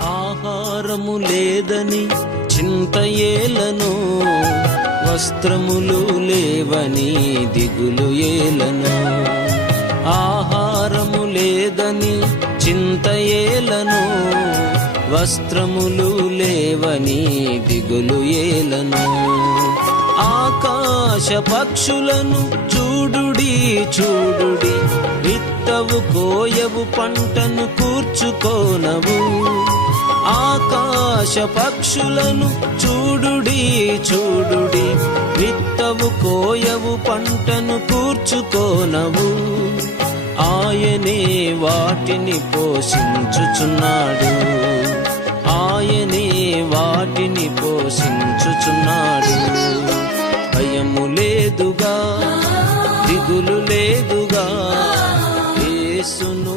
ఆహారము లేదని చింత ఏలను, వస్త్రములు లేవని దిగులు ఏలను. ఆహారము లేదని చింత ఏలను, వస్త్రములు లేవని దిగులు ఏలను. ఆకాశ పక్షులను చూడుడి చూడుడి, విత్తవు కోయవు పంటను కూర్చుకోనవు. ఆకాశ పక్షులను చూడుడి చూడుడి, విత్తవు కోయవు పంటను కూర్చుకోనవు. ఆయనే వాటిని పోషించుచున్నాడు, ఆయనే వాటిని పోషించుచున్నాడు. భయము లేదుగా, దిగులు లేదుగా, యేసును